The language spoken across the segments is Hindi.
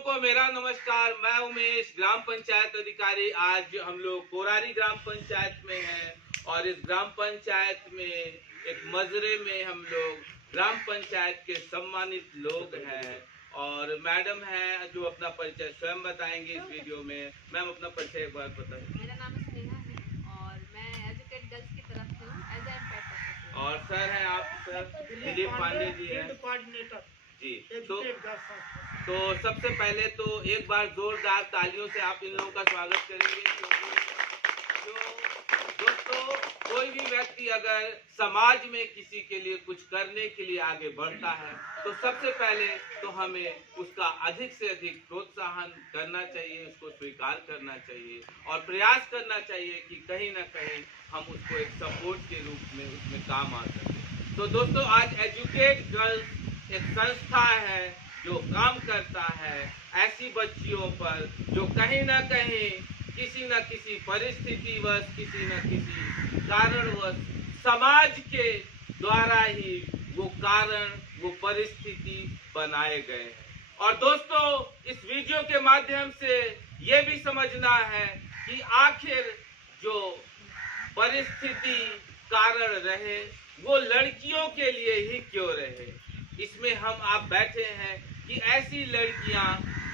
को मेरा नमस्कार। मैं उमेश, ग्राम पंचायत अधिकारी। आज हम लोग कोरारी ग्राम पंचायत में हैं और इस ग्राम पंचायत में एक मजरे में हम लोग ग्राम पंचायत के सम्मानित लोग हैं और मैडम हैं जो अपना परिचय स्वयं बताएंगे इस वीडियो में। मैम अपना परिचय एक बार बताएं। मेरा नाम स्नेहा है और मैं एजुकेट गर्ल्स की तरफ से हूँ एज ए एम्पायर प्रोफेसर। और सर हैं आप सर दिलीप पांडे जी हैं जी। तो सबसे पहले तो एक बार जोरदार तालियों से आप इन लोगों का स्वागत करेंगे, क्योंकि दोस्तों कोई भी व्यक्ति अगर समाज में किसी के लिए कुछ करने के लिए आगे बढ़ता है तो सबसे पहले तो हमें उसका अधिक से अधिक प्रोत्साहन करना चाहिए, उसको स्वीकार करना चाहिए और प्रयास करना चाहिए कि कहीं ना कहीं हम उसको एक सपोर्ट के रूप में उसमें काम आ सके। तो दोस्तों आज एजुकेट गर्ल्स एक संस्था है जो काम करता है ऐसी बच्चियों पर जो कहीं ना कहीं किसी न किसी परिस्थितिवश, किसी न किसी कारणवश समाज के द्वारा ही वो कारण, वो परिस्थिति बनाए गए हैं। और दोस्तों इस वीडियो के माध्यम से ये भी समझना है कि आखिर जो परिस्थिति कारण रहे वो लड़कियों के लिए ही क्यों रहे। इसमें हम आप बैठे हैं कि ऐसी लड़कियां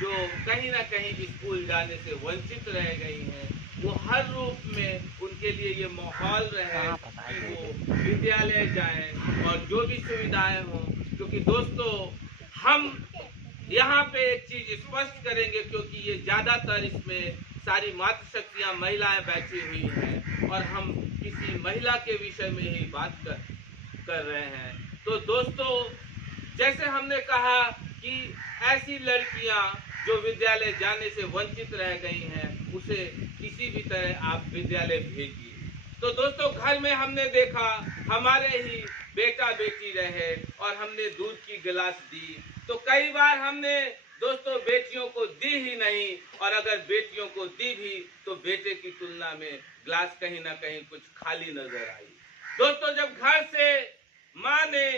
जो कहीं ना कहीं स्कूल जाने से वंचित रह गई हैं, वो हर रूप में उनके लिए ये माहौल रहे कि वो विद्यालय जाएं और जो भी सुविधाएं हों। क्योंकि दोस्तों हम यहाँ पे एक चीज स्पष्ट करेंगे, क्योंकि ये ज्यादातर इसमें सारी मातृशक्तियां महिलाएं बैठी हुई हैं और हम किसी महिला के विषय में ही बात कर रहे हैं। तो दोस्तों जैसे हमने कहा कि ऐसी लड़कियां जो विद्यालय जाने से वंचित रह गई हैं उसे किसी भी तरह आप विद्यालय भेजिए। तो दोस्तों घर में हमने देखा हमारे ही बेटा बेटी रहे और हमने दूध की गिलास दी, तो कई बार हमने दोस्तों बेटियों को दी ही नहीं, और अगर बेटियों को दी भी तो बेटे की तुलना में गिलास कहीं ना कहीं कुछ खाली नजर आई। दोस्तों जब घर से माँ ने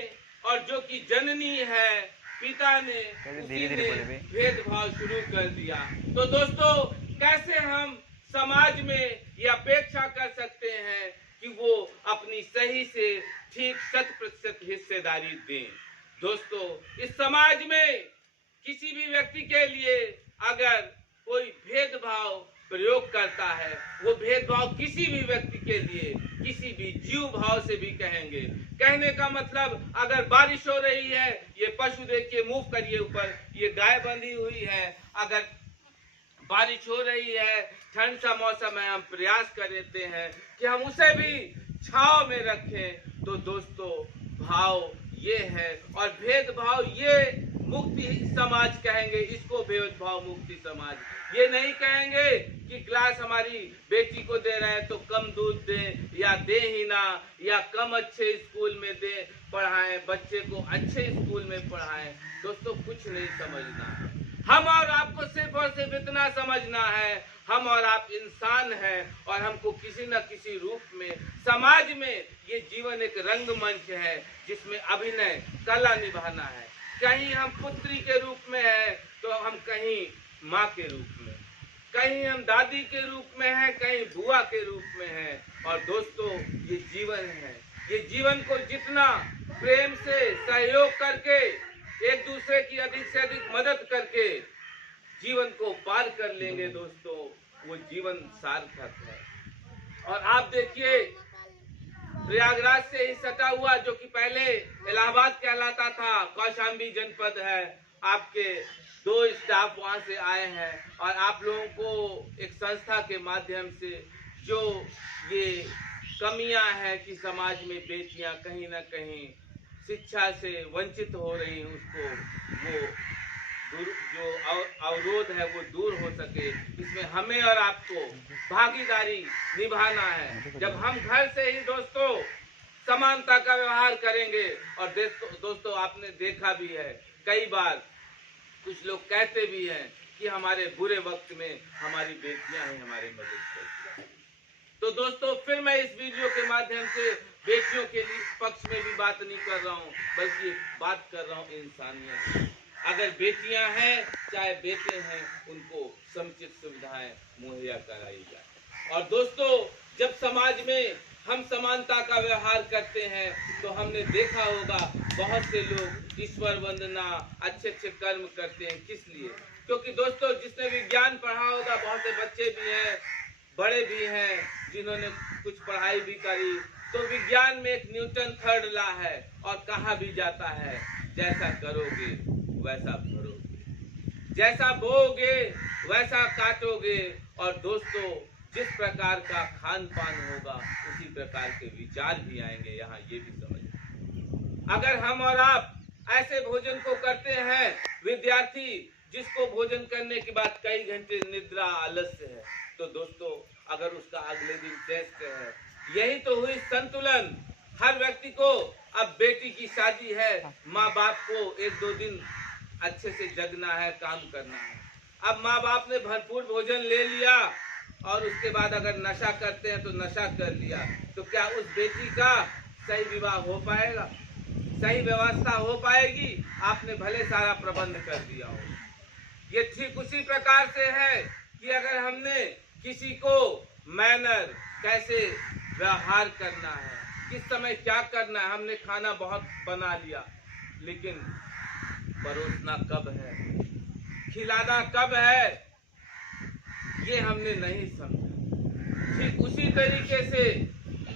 और जो कि जननी है पिता ने उसी ने भेदभाव शुरू कर दिया, तो दोस्तों कैसे हम समाज में ये अपेक्षा कर सकते हैं कि वो अपनी सही से ठीक 100% हिस्सेदारी दें। दोस्तों इस समाज में किसी भी व्यक्ति के लिए अगर कोई भेदभाव प्रयोग करता है, वो भेदभाव किसी भी व्यक्ति के लिए किसी भी जीव भाव से भी कहेंगे। कहने का मतलब अगर बारिश हो रही है, ये पशु देखिए मूव करिए ऊपर, ये गाय बंधी हुई है, अगर बारिश हो रही है, ठंड सा मौसम है, हम प्रयास करते हैं कि हम उसे भी छांव में रखें। तो दोस्तों भाव ये है, और भेदभाव ये मुक्ति समाज कहेंगे इसको, भेदभाव मुक्ति समाज। ये नहीं कहेंगे कि क्लास हमारी बेटी को दे रहे हैं तो कम दूध दें या दे ही ना, या कम अच्छे स्कूल में दें, पढ़ाएं बच्चे को अच्छे स्कूल में पढ़ाएं। दोस्तों कुछ नहीं समझना है, हम और आपको सिर्फ और सिर्फ इतना समझना है, हम और आप इंसान हैं और हमको किसी न किसी रूप में समाज में ये जीवन एक रंगमंच है जिसमें अभिनय कला निभाना है। कहीं हम पुत्री के रूप में हैं तो हम कहीं माँ के रूप में, कहीं हम दादी के रूप में हैं, कहीं बुआ के रूप में हैं। और दोस्तों ये जीवन है, ये जीवन को जितना प्रेम से सहयोग करके एक दूसरे की अधिक से अधिक मदद करके जीवन को पार कर लेंगे दोस्तों, वो जीवन सार्थक है। और आप देखिए प्रयागराज से ही सटा हुआ जो कि पहले इलाहाबाद कहलाता था, कौशाम्बी जनपद है, आपके 2 स्टाफ वहां से आए हैं और आप लोगों को एक संस्था के माध्यम से जो ये कमियां हैं कि समाज में बेटियां कहीं ना कहीं शिक्षा से वंचित हो रही हैं, उसको वो जो अवरोध है वो दूर हो सके, इसमें हमें और आपको भागीदारी निभाना है। जब हम घर से ही दोस्तों समानता का व्यवहार करेंगे, और दोस्तों आपने देखा भी है कई बार कुछ लोग कहते भी हैं कि हमारे बुरे वक्त में हमारी बेटियां ही हमारी मदद करती हैं। तो दोस्तों फिर मैं इस वीडियो के माध्यम से बेटियों के लिए पक्ष में भी बात नहीं कर रहा हूँ, बल्कि बात कर रहा हूँ इंसानियत। अगर बेटियां हैं चाहे बेटे हैं, उनको समुचित सुविधाएं मुहैया कराई जाए। और दोस्तों, जब समाज में हम समानता का व्यवहार करते हैं तो हमने देखा होगा बहुत से लोग ईश्वर वंदना, अच्छे अच्छे कर्म करते हैं। किस लिए? क्योंकि दोस्तों, जिसने विज्ञान पढ़ा होगा, बहुत से बच्चे भी हैं, बड़े भी हैं जिन्होंने कुछ पढ़ाई भी करी, तो विज्ञान में एक न्यूटन थर्ड लॉ है और कहा भी जाता है, जैसा करोगे वैसा भरोगे, जैसा बोओगे वैसा काटोगे। और दोस्तों, जिस प्रकार का खान पान होगा उसी प्रकार के विचार भी आएंगे। यहाँ ये भी समझ, अगर हम और आप ऐसे भोजन को करते हैं, विद्यार्थी जिसको भोजन करने के बाद कई घंटे निद्रा आलस्य है, तो दोस्तों अगर उसका अगले दिन टेस्ट है, यही तो हुई संतुलन। हर व्यक्ति को, अब बेटी की शादी है, माँ बाप को 1-2 दिन अच्छे से जगना है, काम करना है। अब माँ बाप ने भरपूर भोजन ले लिया और उसके बाद अगर नशा करते हैं तो नशा कर लिया, तो क्या उस बेटी का सही विवाह हो पाएगा? सही व्यवस्था हो पाएगी? आपने भले सारा प्रबंध कर दिया हो। ये ठीक उसी प्रकार से है कि अगर हमने किसी को मैनर, कैसे व्यवहार करना है, किस समय क्या करना है, हमने खाना बहुत बना लिया, लेकिन परोसना कब है, खिलाना कब है, ये हमने नहीं समझा। ठीक उसी तरीके से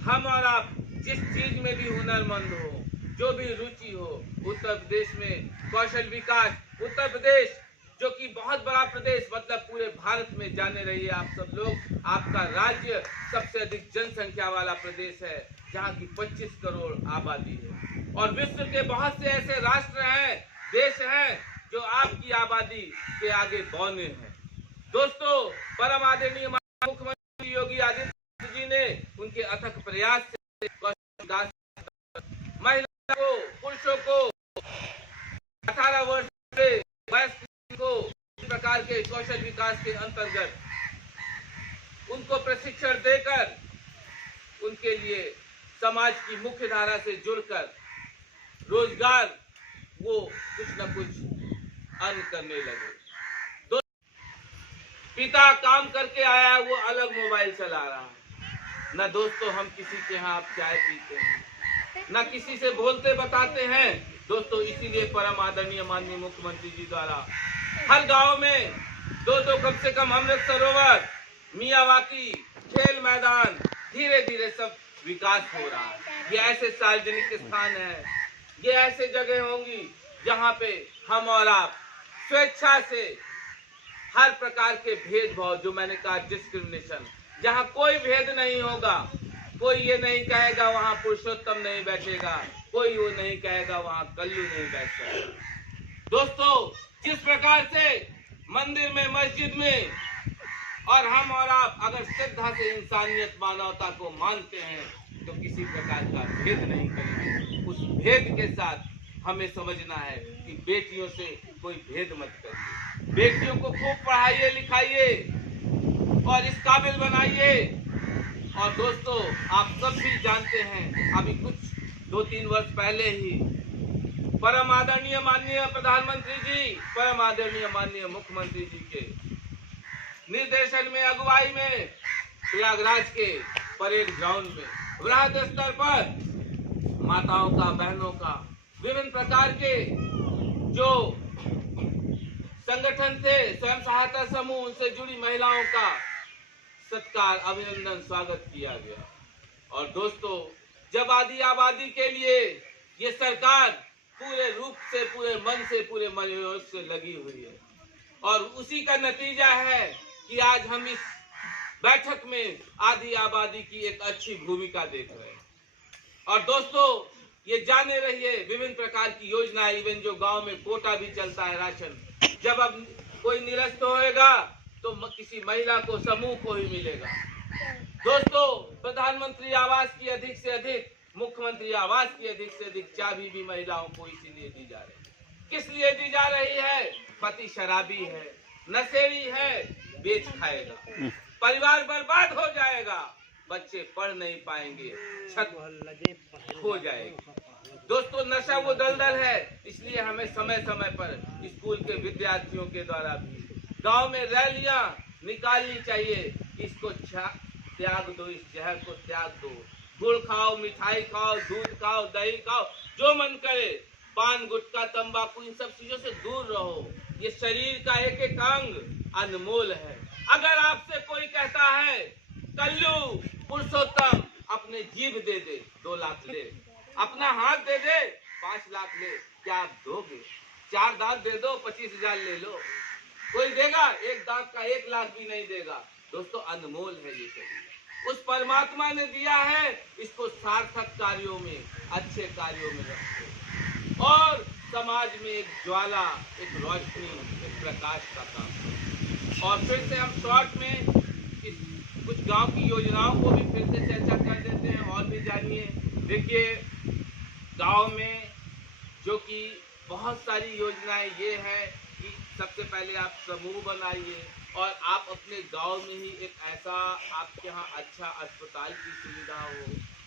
हम और आप जिस चीज में भी हुनरमंद हो, जो भी रुचि हो, उत्तर प्रदेश में कौशल विकास, उत्तर प्रदेश जो कि बहुत बड़ा प्रदेश, मतलब पूरे भारत में जाने रहिए आप सब लोग, आपका राज्य सबसे अधिक जनसंख्या वाला प्रदेश है, जहाँ की 25 करोड़ आबादी है। और विश्व के बहुत से ऐसे राष्ट्र हैं, देश हैं, जो आपकी आबादी के आगे बौने हैं। दोस्तों, परम आदरणीय मुख्यमंत्री योगी आदित्यनाथ जी ने उनके अथक प्रयास से महिला को, पुरुषों को 18 वर्ष से वयस्क को इस प्रकार के कौशल विकास के अंतर्गत उनको प्रशिक्षण देकर उनके लिए समाज की मुख्य धारा से जुड़कर रोजगार वो कुछ न कुछ अर्न करने लगे। पिता काम करके आया, वो अलग मोबाइल चला रहा है। न दोस्तों हम किसी के यहाँ आप चाय पीते हैं, न किसी से बोलते बताते हैं। दोस्तों, इसीलिए परम आदरणीय माननीय मुख्यमंत्री जी द्वारा हर गांव में 2 कम से कम अमृत सरोवर, मियावाकी, खेल मैदान, धीरे धीरे सब विकास हो रहा है। ये ऐसे सार्वजनिक स्थान है, ये ऐसे जगह होंगी जहाँ पे हम और आप स्वेच्छा से हर प्रकार के भेदभाव, जो मैंने कहा डिस्क्रिमिनेशन, जहाँ कोई भेद नहीं होगा। कोई ये नहीं कहेगा वहाँ पुरुषोत्तम नहीं बैठेगा, कोई वो नहीं कहेगा वहाँ कल्लू नहीं बैठ सकता। दोस्तों, जिस प्रकार से मंदिर में, मस्जिद में, और हम और आप अगर श्रद्धा से इंसानियत, मानवता को मानते हैं, तो किसी प्रकार का भेद नहीं करेंगे। उस भेद के साथ हमें समझना है कि बेटियों से कोई भेद मत करिए। बेटियों को खूब पढ़ाइए, लिखाइए और इस काबिल बनाइए। और दोस्तों, आप सब भी जानते हैं, अभी कुछ 2-3 वर्ष पहले ही परम आदरणीय माननीय प्रधानमंत्री जी, परम आदरणीय माननीय मुख्यमंत्री जी के निर्देशन में, अगुवाई में, प्रयागराज के परेड ग्राउंड में वृहद स्तर पर माताओं का, बहनों का, विभिन्न प्रकार के जो संगठन थे, स्वयं सहायता समूह, उनसे जुड़ी महिलाओं का सत्कार, अभिनंदन, स्वागत किया गया। और दोस्तों, जब आबादी के लिए ये सरकार पूरे रूप से, पूरे मन से, पूरे मनोयोग से लगी हुई है, और उसी का नतीजा है कि आज हम इस बैठक में आधी आबादी की एक अच्छी भूमिका देख रहे हैं। और दोस्तों, ये जाने रहिए, विभिन्न प्रकार की योजनाएं, इवन जो गांव में कोटा भी चलता है राशन, जब अब कोई निरस्त होएगा तो किसी महिला को, समूह को ही मिलेगा। दोस्तों, प्रधानमंत्री आवास की अधिक से अधिक, मुख्यमंत्री आवास की अधिक से अधिक चाबी भी महिलाओं को इसीलिए दी जा रही है। किस लिए दी जा रही है? पति शराबी है, नशेड़ी है, बेच खाएगा, परिवार बर्बाद हो जाएगा, बच्चे पढ़ नहीं पाएंगे, छत हो जाएगी। दोस्तों नशा वो दलदल है, इसलिए हमें समय समय पर स्कूल के विद्यार्थियों के द्वारा भी गांव में रैलियां निकालनी चाहिए। इसको त्याग दो, इस जहर को त्याग दो। गुड़ खाओ, मिठाई खाओ, दूध खाओ, दही खाओ, जो मन करे। पान, गुटखा, तंबाकू, इन सब चीजों से दूर रहो। ये शरीर का एक एक अंग अनमोल है। अगर आपसे कोई कहता है कल्लू पुरुषोत्तम अपने जीभ दे दे 2 लाख ले, अपना हाथ दे दे 5 लाख ले, क्या आप दोगे? 4 दांत दे दो 25,000 ले लो, कोई देगा? 1 दांत का 1 लाख भी नहीं देगा। दोस्तों अनमोल है ये शरीर, उस परमात्मा ने दिया है, इसको सार्थक कार्यों में, अच्छे कार्यों में रखो और समाज में एक ज्वाला, एक रोशनी, एक प्रकाश का काम करो। और फिर से हम शॉर्ट में कुछ गांव की योजनाओं को भी फिर से चर्चा कर देते हैं और भी जानिए। देखिए गांव में जो कि बहुत सारी योजनाएं ये है कि सबसे पहले आप समूह बनाइए और आप अपने गांव में ही एक ऐसा आपके यहाँ अच्छा अस्पताल की सुविधा हो,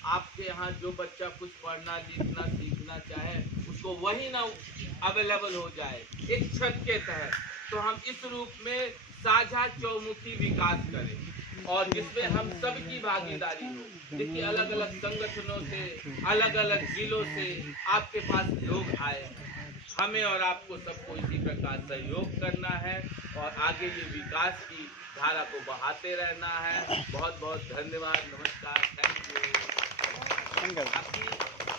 आपके यहाँ जो बच्चा कुछ पढ़ना लिखना सीखना चाहे उसको वही ना अवेलेबल हो जाए एक छत के तहत। तो हम इस रूप में साझा चौमुखी विकास करें और जिसमें हम सबकी भागीदारी हो। देखिए अलग अलग संगठनों से, अलग अलग जिलों से आपके पास लोग आए हैं, हमें और आपको सबको इसी प्रकार सहयोग करना है और आगे ये विकास की धारा को बढ़ाते रहना है। बहुत बहुत धन्यवाद, नमस्कार, थैंक यू।